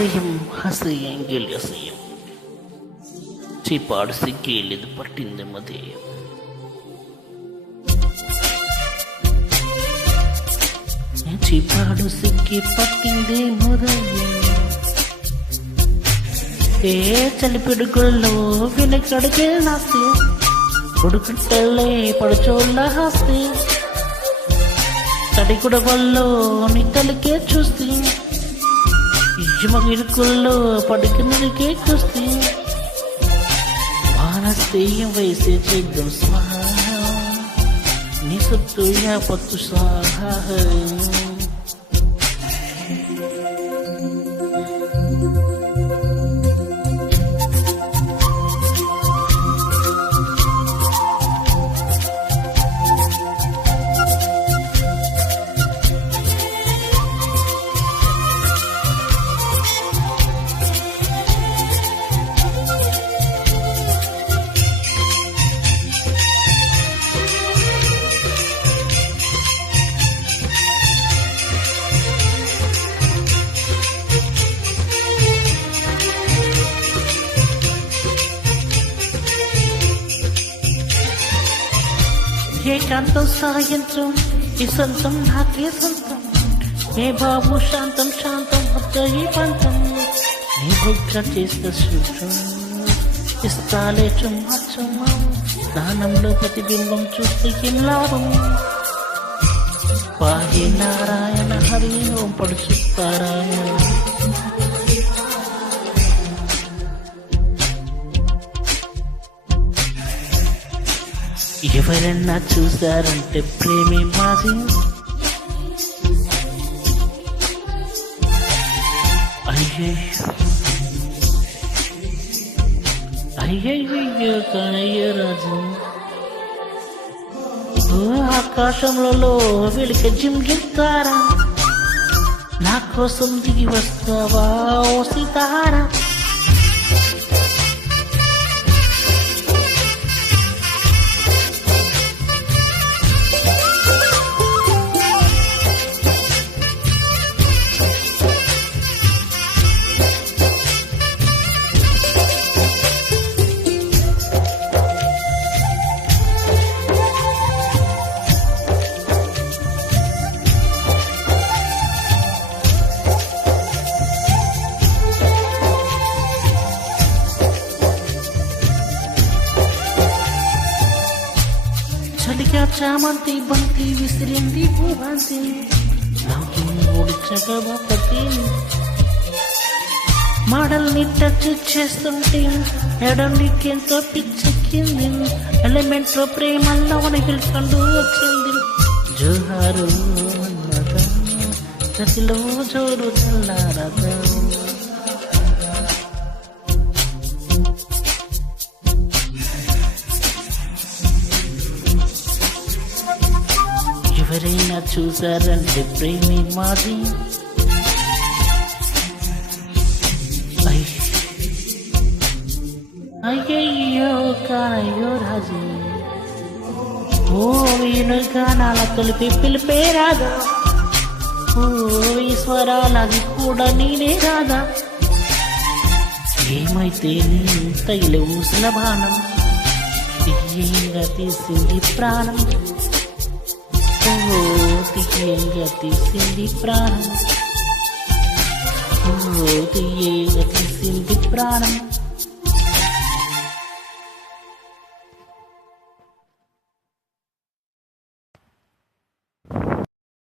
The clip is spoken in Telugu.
అసహ్యం అసహ్యం గెలి అసహ్యం చీపాడు సిగ్గేలేదు పట్టింది మదేయం చీపాడు సిగ్గి పట్టింది మొదయం ఏ చలిపిడుగుల్లో వెనకడికే నాస్తి ఉడుకుట్టల్లే పడుచోళ్ళ హాస్తి తడిగుడవల్లో నిట్టలికే చూస్తే ఇరుకుల్లో పడుకున్నదికే చూస్తే వానస్తేయం వేసే చేద్దాం స్వాహ నీ సొత్తు యాపత్తు స్వాహ ఏకాంతం సాయంత్రం ఈ సొంతం నాకే సొంతం ఏ బాబు శాంతం శాంతం వద్ద ఈ పంతం నీ బుగ్గ చేస్తే సూత్రం ఇస్తాలే చుమ్మా చుమ్మా స్నానంలో ప్రతిబింబం చూస్తే ఏం లాభం పాహి నారాయణ హరి ఓం పడుచుతారాయణ ఎవరన్నా చూసారంటే ప్రేమే మాది అయ్యయ్యో కనయ్య రాజు ఆకాశంలో వెలిక జిమ్గిస్తారా నా కోసం దిగి వస్తావా ఓ సితారా చలిగా చామంతి బంతి విసిరింది భూభాంతి నాకు ఓడిచగా పట్టి మాడల్ని టచ్ చేస్తుంటే ఎడలికెంతో పిచ్చెక్కింది ఎలిమెంట్ లో ప్రేమల్లో వణికిల్కండు వచ్చింది జోహారు అన్నదా గతిలో జోరు చల్లారదా ఎవరైనా చూసారంటే ప్రేమి మాది అయ్యయ్యో కానయ్యో రాజు ఓ వీణు గానాల తొలిపి పిలిపే రాదా ఓ ఈశ్వరాలది కూడా నేనే రాదా ఏమైతే నీ తగిలే ఊసిన బాణం తీయంగా తీసింది ప్రాణం తీయంగా తీసింది ప్రాణం తీయంగా తీసింది ప్రాణం